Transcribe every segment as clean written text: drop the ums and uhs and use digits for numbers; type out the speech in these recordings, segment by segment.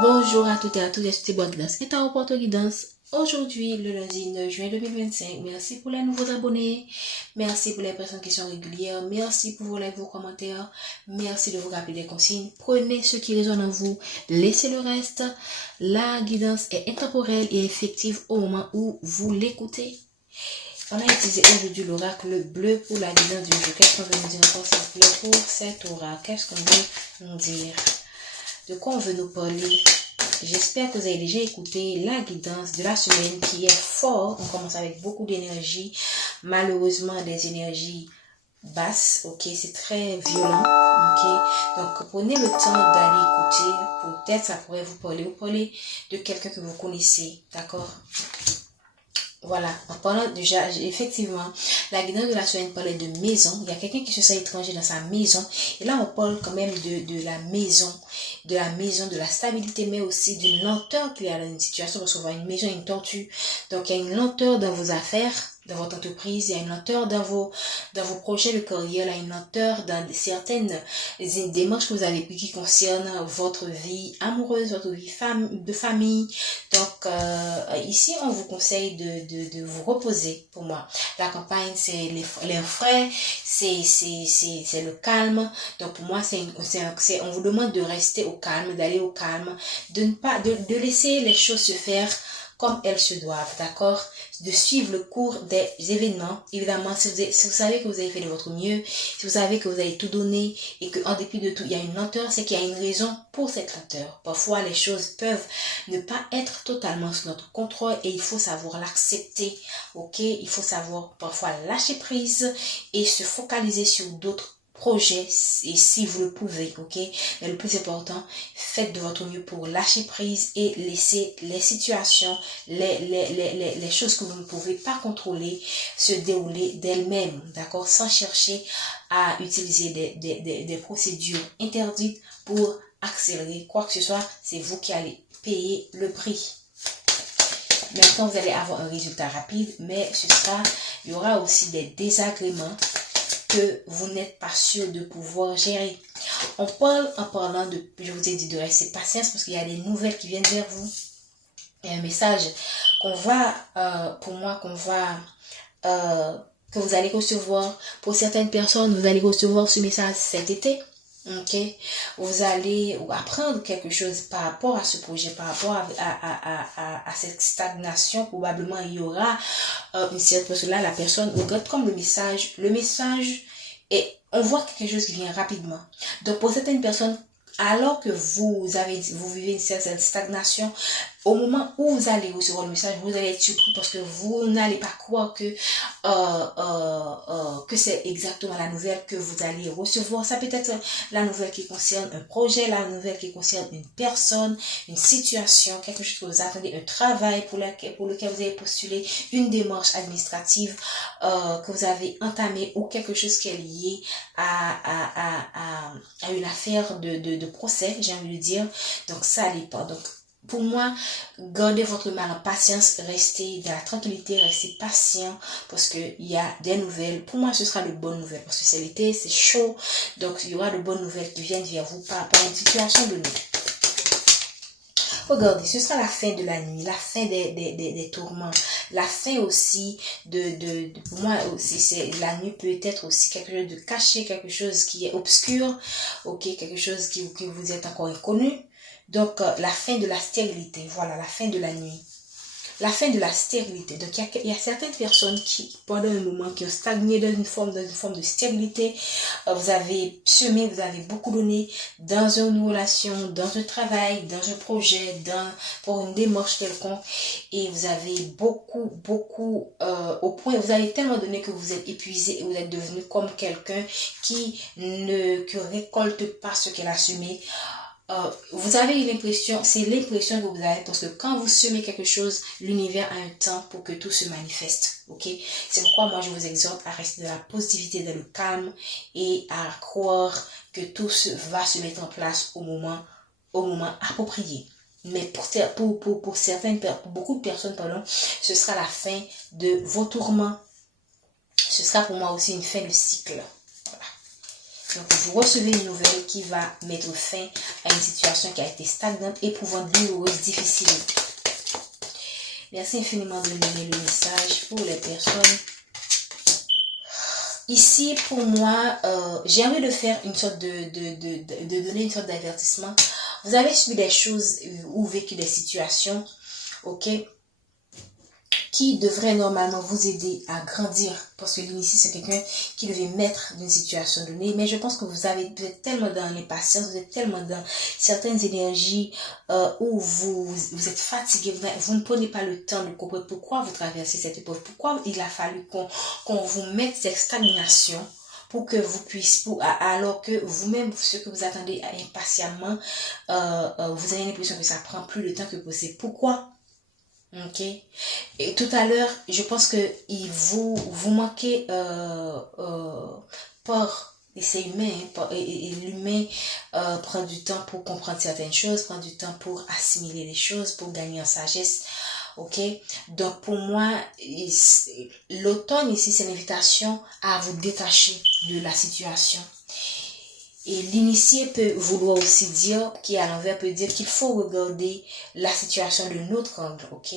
Bonjour à toutes et à tous, c'était Bonne Guidance et ta reporter Guidance. Aujourd'hui, le lundi 9 juin 2025, merci pour les nouveaux abonnés, merci pour les personnes qui sont régulières, merci pour vos likes, vos commentaires, merci de vous rappeler des consignes. Prenez ce qui résonne en vous, laissez le reste. La guidance est intemporelle et effective au moment où vous l'écoutez. On a utilisé aujourd'hui l'oracle bleu pour la guidance du jour. Qu'est-ce qu'on veut nous dire encore s'il vous plaît pour cet oracle? Qu'est-ce qu'on veut nous dire? De quoi on veut nous parler? J'espère que vous avez déjà écouté la guidance de la semaine qui est fort. On commence avec beaucoup d'énergie. Malheureusement, des énergies basses. Ok, c'est très violent. Ok, donc prenez le temps d'aller écouter. Peut-être ça pourrait vous parler. Vous parlez de quelqu'un que vous connaissez. D'accord? Voilà, en parlant déjà, effectivement, la guidance de la semaine parlait de maison. Il y a quelqu'un qui se sent étranger dans sa maison. Et là, on parle quand même de la maison, de la stabilité, mais aussi d'une lenteur qu'il y a dans une situation. Parce qu'on voit une maison, une tortue. Donc, il y a une lenteur dans vos affaires, dans votre entreprise. Il y a une lenteur dans vos projets de carrière. Il y a une lenteur dans certaines démarches que vous avez prises qui concernent votre vie amoureuse, votre vie de famille. Donc, ici, on vous conseille de vous reposer, pour moi. La campagne, c'est l'air frais, c'est le calme. Donc, pour moi, on vous demande de rester au calme, d'aller au calme, de laisser les choses se faire comme elles se doivent, d'accord? De suivre le cours des événements. Évidemment, si vous savez que vous avez fait de votre mieux, si vous savez que vous avez tout donné et qu'en dépit de tout, il y a une lenteur, c'est qu'il y a une raison pour cette lenteur. Parfois, les choses peuvent ne pas être totalement sous notre contrôle et il faut savoir l'accepter, ok? Il faut savoir parfois lâcher prise et se focaliser sur d'autres projets et si vous le pouvez, ok? Mais le plus important, faites de votre mieux pour lâcher prise et laisser les situations, les choses que vous ne pouvez pas contrôler se dérouler d'elles-mêmes, d'accord? Sans chercher à utiliser des procédures interdites pour accélérer quoi que ce soit, c'est vous qui allez payer le prix. Maintenant, vous allez avoir un résultat rapide, mais il y aura aussi des désagréments que vous n'êtes pas sûr de pouvoir gérer. On parle en parlant je vous ai dit de rester patience parce qu'il y a des nouvelles qui viennent vers vous. Il y a un message que vous allez recevoir. Pour certaines personnes, vous allez recevoir ce message cet été. Ok, vous allez apprendre quelque chose par rapport à ce projet, par rapport à cette stagnation. Probablement il y aura une certaine, parce que là la personne regarde comme le message et on voit quelque chose qui vient rapidement. Donc pour certaines personnes, alors que vous vivez une certaine stagnation, au moment où vous allez recevoir le message, vous allez être surpris parce que vous n'allez pas croire que c'est exactement la nouvelle que vous allez recevoir. Ça peut être la nouvelle qui concerne un projet, la nouvelle qui concerne une personne, une situation, quelque chose que vous attendez, un travail pour lequel vous avez postulé, une démarche administrative que vous avez entamée ou quelque chose qui est lié à une affaire de procès, j'ai envie de dire. Donc ça n'est pas. Donc pour moi, gardez votre mal en patience, restez dans la tranquillité, restez patient parce qu'il y a des nouvelles. Pour moi, ce sera de bonnes nouvelles parce que c'est l'été, c'est chaud. Donc, il y aura de bonnes nouvelles qui viennent vers vous par rapport à une situation donnée. Regardez, ce sera la fin de la nuit, la fin des tourments, la fin aussi pour moi aussi, la nuit peut être aussi quelque chose de caché, quelque chose qui est obscur, ok, quelque chose qui vous est encore inconnu. Donc, la fin de la stérilité, voilà, la fin de la nuit. La fin de la stérilité. Donc, il y a certaines personnes qui, pendant un moment, qui ont stagné dans une forme de stérilité. Vous avez semé, vous avez beaucoup donné dans une relation, dans un travail, dans un projet, pour une démarche quelconque. Et vous avez beaucoup, au point, vous avez tellement donné que vous êtes épuisé et vous êtes devenu comme quelqu'un qui ne récolte pas ce qu'elle a semé. Vous avez l'impression, c'est l'impression que vous avez parce que quand vous semez quelque chose, l'univers a un temps pour que tout se manifeste, ok? C'est pourquoi moi je vous exhorte à rester dans la positivité, dans le calme et à croire que tout va se mettre en place au moment approprié. Mais pour beaucoup de personnes, ce sera la fin de vos tourments. Ce sera pour moi aussi une fin de cycle. Voilà. Donc, vous recevez une nouvelle qui va mettre fin à une situation qui a été stagnante, éprouvante, douloureuse, difficile. Merci infiniment de donner le message pour les personnes. Ici, pour moi, j'ai envie de faire une sorte de donner une sorte d'avertissement. Vous avez subi des choses ou vécu des situations, ok, qui devrait normalement vous aider à grandir. Parce que l'initié, c'est quelqu'un qui devait mettre d'une situation donnée. Mais je pense que vous êtes tellement dans l'impatience, vous êtes tellement dans certaines énergies où vous êtes fatigué. Vous ne prenez pas le temps de comprendre pourquoi vous traversez cette épreuve. Pourquoi il a fallu qu'on vous mette cette stagnation pour que vous puissiez, alors que vous-même, ce que vous attendez impatiemment, vous avez l'impression que ça prend plus de temps que possible. Pourquoi? Ok. Et tout à l'heure, je pense que vous manquez par, et c'est humain, et l'humain prend du temps pour comprendre certaines choses, prend du temps pour assimiler les choses, pour gagner en sagesse. Ok. Donc pour moi, l'automne ici, c'est l'invitation à vous détacher de la situation. Et l'initié peut vouloir aussi dire, qui à l'envers peut dire qu'il faut regarder la situation de notre angle, ok?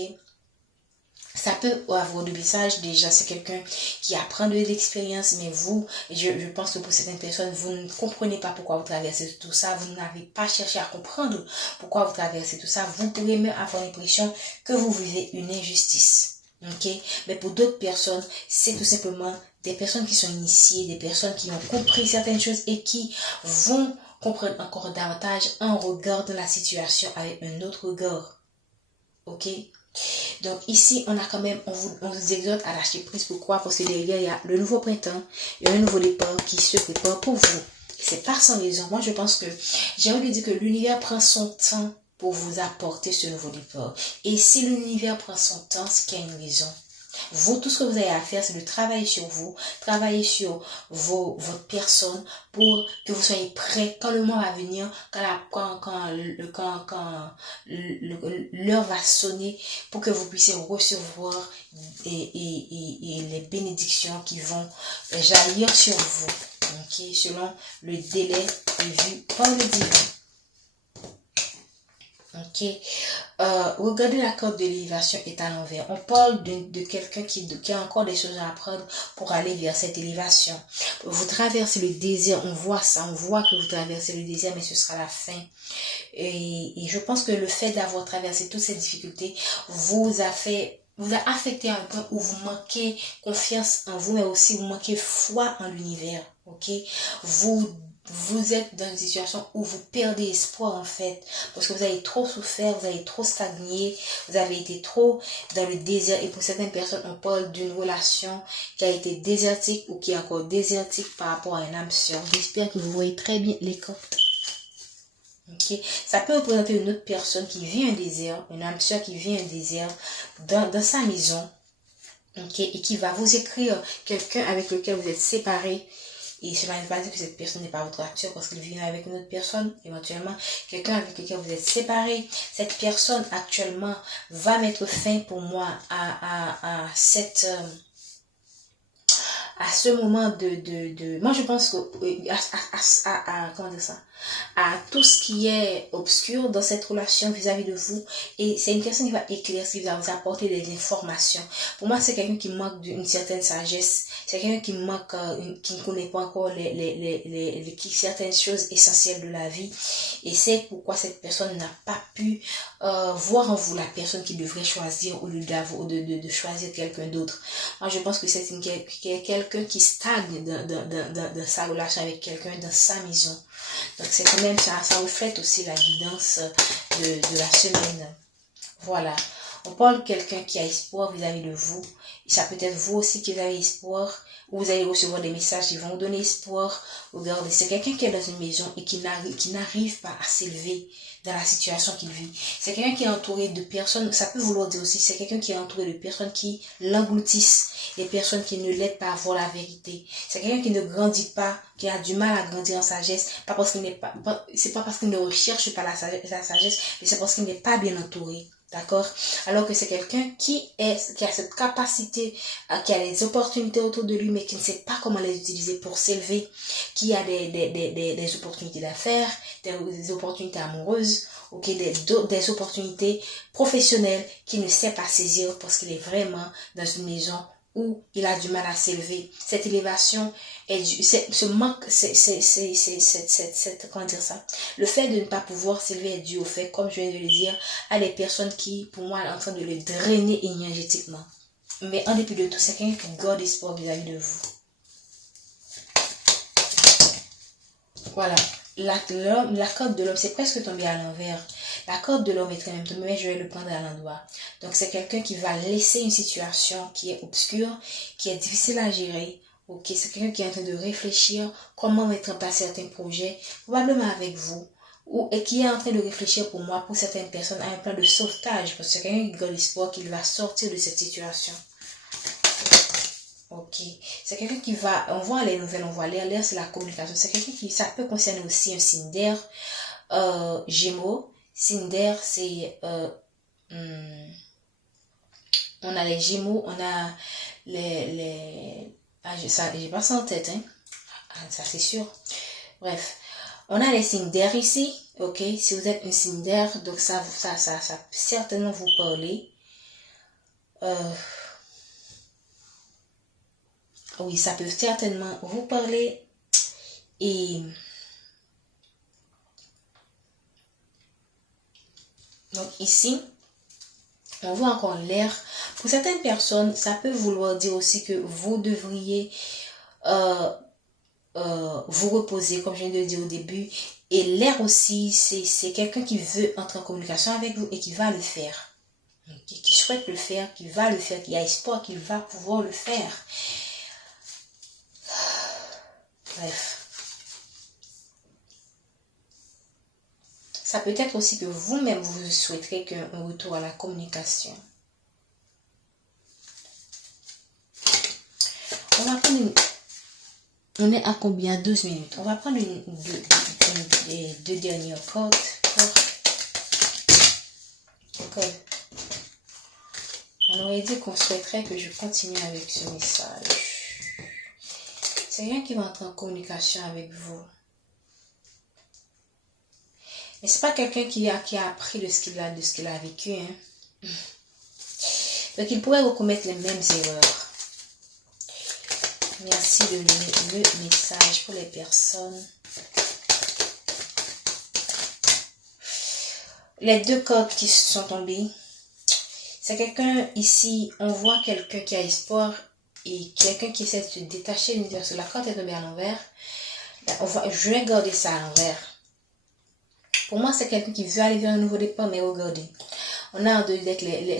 Ça peut avoir de messages, déjà c'est quelqu'un qui apprend de l'expérience, mais vous, je pense que pour certaines personnes, vous ne comprenez pas pourquoi vous traversez tout ça, vous n'avez pas cherché à comprendre pourquoi vous traversez tout ça, vous pourrez même avoir l'impression que vous vivez une injustice. Ok, mais pour d'autres personnes, c'est tout simplement des personnes qui sont initiées, des personnes qui ont compris certaines choses et qui vont comprendre encore davantage en regardant la situation avec un autre regard. Ok, donc ici, on a quand même, on vous exhorte à lâcher prise. Pourquoi? Parce que derrière, il y a le nouveau printemps, il y a un nouveau départ qui se prépare pour vous. C'est pas sans raison. Moi, je pense que j'ai envie de dire que l'univers prend son temps pour vous apporter ce nouveau départ. Et si l'univers prend son temps, c'est qu'il y a une raison. Vous, tout ce que vous avez à faire, c'est de travailler sur vous, travailler sur votre personne pour que vous soyez prêt quand le moment va venir, quand l'heure va sonner, pour que vous puissiez recevoir les bénédictions qui vont jaillir sur vous, okay, selon le délai prévu par le divin. Ok, regardez la carte de l'élévation est à l'envers. On parle de quelqu'un qui a encore des choses à apprendre pour aller vers cette élévation. Vous traversez le désert, on voit ça, on voit que vous traversez le désert, mais ce sera la fin. Et je pense que le fait d'avoir traversé toutes ces difficultés vous a affecté à un point où vous manquez confiance en vous, mais aussi vous manquez foi en l'univers. Ok, vous êtes dans une situation où vous perdez espoir en fait, parce que vous avez trop souffert, vous avez trop stagné, vous avez été trop dans le désert. Et pour certaines personnes, on parle d'une relation qui a été désertique ou qui est encore désertique par rapport à une âme sœur. J'espère que vous voyez très bien les cartes. Okay. Ça peut représenter une autre personne qui vit un désert, une âme sœur qui vit un désert dans sa maison, okay, et qui va vous écrire quelqu'un avec lequel vous êtes séparés. Et cela ne veut pas dire que cette personne n'est pas votre âme sœur parce qu'il vit avec une autre personne, éventuellement quelqu'un avec lequel vous êtes séparés. Cette personne actuellement va mettre fin pour moi à ce moment moi je pense que comment dire ça, à tout ce qui est obscur dans cette relation vis-à-vis de vous. Et c'est une personne qui va éclaircir, qui va vous apporter des informations. Pour moi, c'est quelqu'un qui manque d'une certaine sagesse. C'est quelqu'un qui manque, qui ne connaît pas encore certaines choses essentielles de la vie. Et c'est pourquoi cette personne n'a pas pu voir en vous la personne qui devrait choisir au lieu de choisir quelqu'un d'autre. Moi, je pense que c'est quelqu'un qui stagne dans sa relation avec quelqu'un dans sa maison. Donc c'est quand même ça reflète aussi la guidance de la semaine. Voilà. On parle de quelqu'un qui a espoir vis-à-vis de vous. Et ça peut être vous aussi qui avez espoir. Ou vous allez recevoir des messages qui vont vous donner espoir. Regardez, c'est quelqu'un qui est dans une maison et qui n'arrive pas à s'élever dans la situation qu'il vit. C'est quelqu'un qui est entouré de personnes, ça peut vouloir dire aussi, c'est quelqu'un qui est entouré de personnes qui l'engloutissent, des personnes qui ne l'aident pas à voir la vérité. C'est quelqu'un qui ne grandit pas, qui a du mal à grandir en sagesse, c'est pas parce qu'il ne recherche pas la sagesse, mais c'est parce qu'il n'est pas bien entouré D'accord? Alors que c'est quelqu'un qui a cette capacité, qui a les opportunités autour de lui, mais qui ne sait pas comment les utiliser pour s'élever, qui a des opportunités d'affaires, des opportunités amoureuses, ok, des opportunités professionnelles qu'il ne sait pas saisir parce qu'il est vraiment dans une maison où il a du mal à s'élever. Cette élévation est ce manque, comment dire ça? Le fait de ne pas pouvoir s'élever est dû au fait, comme je viens de le dire, à des personnes qui, pour moi, sont en train de le drainer énergétiquement. Mais en dépit de tout, c'est quelqu'un qui garde espoir vis-à-vis de vous. Voilà. La corde de l'homme, c'est presque tombé à l'envers. La corde de l'homme est très même tombée, mais je vais le prendre à l'endroit. Donc, c'est quelqu'un qui va laisser une situation qui est obscure, qui est difficile à gérer. Ok, c'est quelqu'un qui est en train de réfléchir comment mettre en place certains projets, probablement avec vous, et qui est en train de réfléchir pour moi, pour certaines personnes, à un plan de sauvetage, parce que c'est quelqu'un qui garde l'espoir qu'il va sortir de cette situation. Ok, c'est quelqu'un qui va, on voit les nouvelles, on voit l'air c'est la communication, c'est quelqu'un qui, ça peut concerner aussi un signe d'air, Gémeaux, signe d'air c'est, on a les Gémeaux, on a j'ai pas ça en tête, hein, ça c'est sûr, bref, on a les signes d'air ici, ok, si vous êtes un signe d'air, donc ça peut certainement vous parler, oui, ça peut certainement vous parler. Et donc ici, on voit encore l'air. Pour certaines personnes, ça peut vouloir dire aussi que vous devriez vous reposer, comme je viens de le dire au début. Et l'air aussi, c'est quelqu'un qui veut entrer en communication avec vous et qui va le faire. Qui souhaite le faire, qui va le faire, qui a espoir qu'il va pouvoir le faire. Bref. Ça peut être aussi que vous-même, vous souhaiterez un retour à la communication. On va prendre on est à combien? 12 minutes. On va prendre deux dernières cordes. On aurait dit qu'on souhaiterait que je continue avec ce message. C'est quelqu'un qui va entrer en communication avec vous. Mais c'est pas quelqu'un qui a appris de ce qu'il a vécu. Hein. Donc il pourrait recommettre les mêmes erreurs. Merci de le message pour les personnes. Les deux cordes qui sont tombées. C'est quelqu'un ici, on voit quelqu'un qui a espoir et quelqu'un qui essaie de se détacher de l'univers. La corde est tombée à l'envers. Je vais garder ça à l'envers. Pour moi, c'est quelqu'un qui veut aller vers un nouveau départ, mais regardez. On a un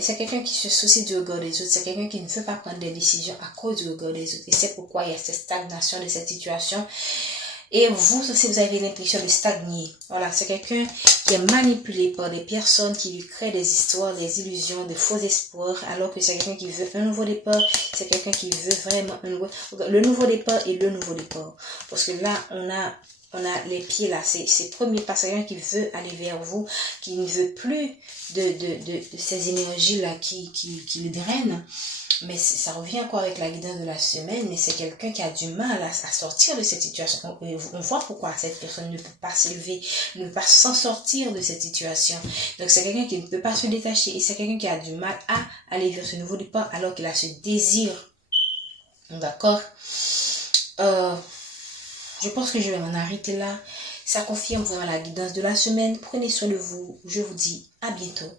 c'est quelqu'un qui se soucie du regard des autres. C'est quelqu'un qui ne veut pas prendre des décisions à cause du regard des autres. Et c'est pourquoi il y a cette stagnation de cette situation. Et vous aussi, vous avez l'impression de stagner. Voilà, c'est quelqu'un qui est manipulé par des personnes qui lui créent des histoires, des illusions, des faux espoirs. Alors que c'est quelqu'un qui veut un nouveau départ. C'est quelqu'un qui veut vraiment le nouveau départ et le nouveau départ. Parce que là, on a les pieds là, c'est premier pas, c'est quelqu'un qui veut aller vers vous, qui ne veut plus de ces énergies là qui le drainent. Mais ça revient encore avec la guidance de la semaine, mais c'est quelqu'un qui a du mal à sortir de cette situation. On voit pourquoi cette personne ne peut pas s'élever, ne peut pas s'en sortir de cette situation. Donc c'est quelqu'un qui ne peut pas se détacher et c'est quelqu'un qui a du mal à aller vers ce nouveau départ alors qu'il a ce désir. D'accord? Je pense que je vais m'en arrêter là. Ça confirme vraiment la guidance de la semaine. Prenez soin de vous. Je vous dis à bientôt.